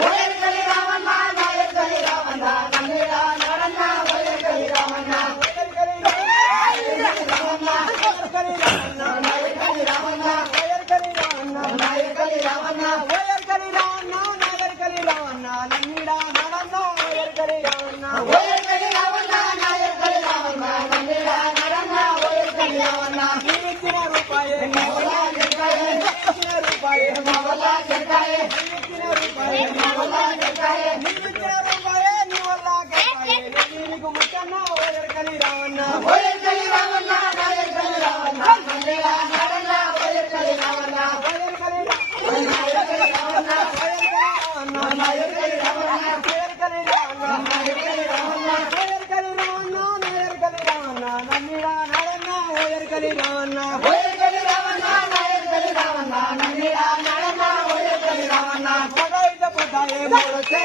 ఓయర్కలి రామన్న నాయర్కలి రామన్న నన్నిడా నడన్న ఓయర్కలి రామన్న ఓయర్కలి రామన్న ఓయర్కలి రామన్న నాయర్కలి రామన్న ఓయర్కలి రామన్న నాయర్కలి రామన్న ఓయర్కలి రామన్న నాయర్కలి రామన్న నన్నిడా నడన్న ఓయర్కలి రామన్న ఓయర్కలి రామన్న నాయర్కలి రామన్న నన్నిడా నడన్న ఓయర్కలి రామన్న నీవిచ్చిన రూపాయే మవలా జంకాయే నీవిచ్చిన రూపాయే మవలా జంకాయే నీవిచ్చిన రూపాయే మవలా జంకాయే నీవిచ్చిన రూపాయే నీవల్లా జంకాయే నీకు ముట్టన్న ఓయర్కలి రామన్న ఓయర్కలి రామన్న నాయర్కలి రామన్న నన్నిడా నడన్న ఓయర్కలి రామన్న ఓయర్కలి రామన్న నాయర్కలి రామన్న నాయర్కలి రామన్న ఓయర్కలి రామన్న నాయర్కలి రామన్న ఓయర్కలి రామన్న నాయర్కలి రామన్న నన్నిడా నడన్న ఓయర్కలి రామన్న ఓయర్కలి రామన్న నాయర్కలి రామన్న నన్నిడా నడన్న ఓయర్కలి రామన్న పడైత పడాయే మోడసే